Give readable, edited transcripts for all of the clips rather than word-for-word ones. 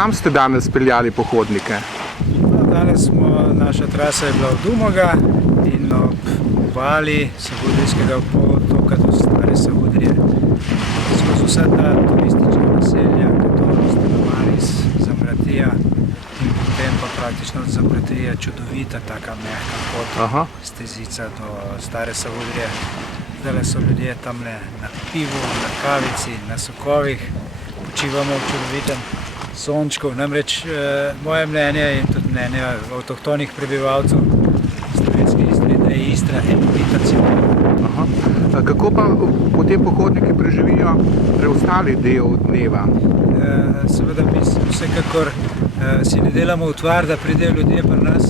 Kam ste danes peljali pohodnike? Naša trasa je bila od Umaga in ob obali Savudrijskega potoka do Stare Savudrije. Skozi vsa ta turistična naselja, Katorus, Delamaris, Zambratija in potem pa praktično od Zambratije čudovita taka mehka pot, stezica do Stare Savudrije. Zdaj so ljudje tamle na pivu, na kavici, na sokovih, počivamo v čudovitem sončku. Namreč moje mnenje in tudi mnenje avtohtonih prebivalcev slovenske Istre, da je Istra enovita celina. Kako pa potem pohodniki preživijo preostali del dneva? Seveda mi vsekakor si ne delamo utvar, da pridejo ljudje pri nas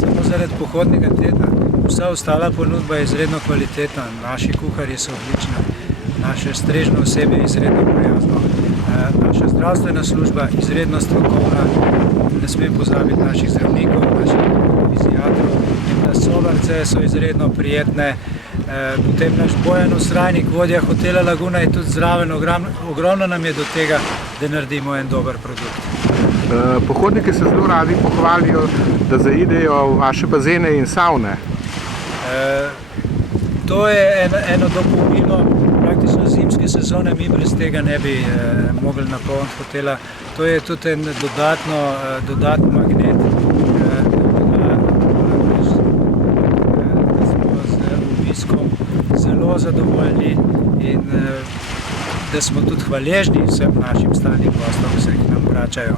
samo zaradi pohodnega tedna. Vsa ostala ponudba je izredno kvalitetna, naši kuharji so odlični, naše strežno osebje je izredno prijazno, naša zdravstvena služba izredno strokovna, ne smem pozabiti naših zdravnikov, naših fiziatrov, sobarce so izredno prijetne, potem naš Bojan Ustrajnik, vodja hotela Laguna, je tudi zraven, ogromno nam je do tega, da naredimo en dober produkt. Pohodniki se zelo radi pohvalijo, da zaidejo v vaše bazene in savne. To je eno dopolnilo praktično zimske sezone, mi brez tega ne bi mogli napolniti hotela. To je tudi en dodatni magnet, da smo z obiskom zelo zadovoljni in da smo tudi hvaležni vsem našim stalnim gostom, ki se k nam vračajo.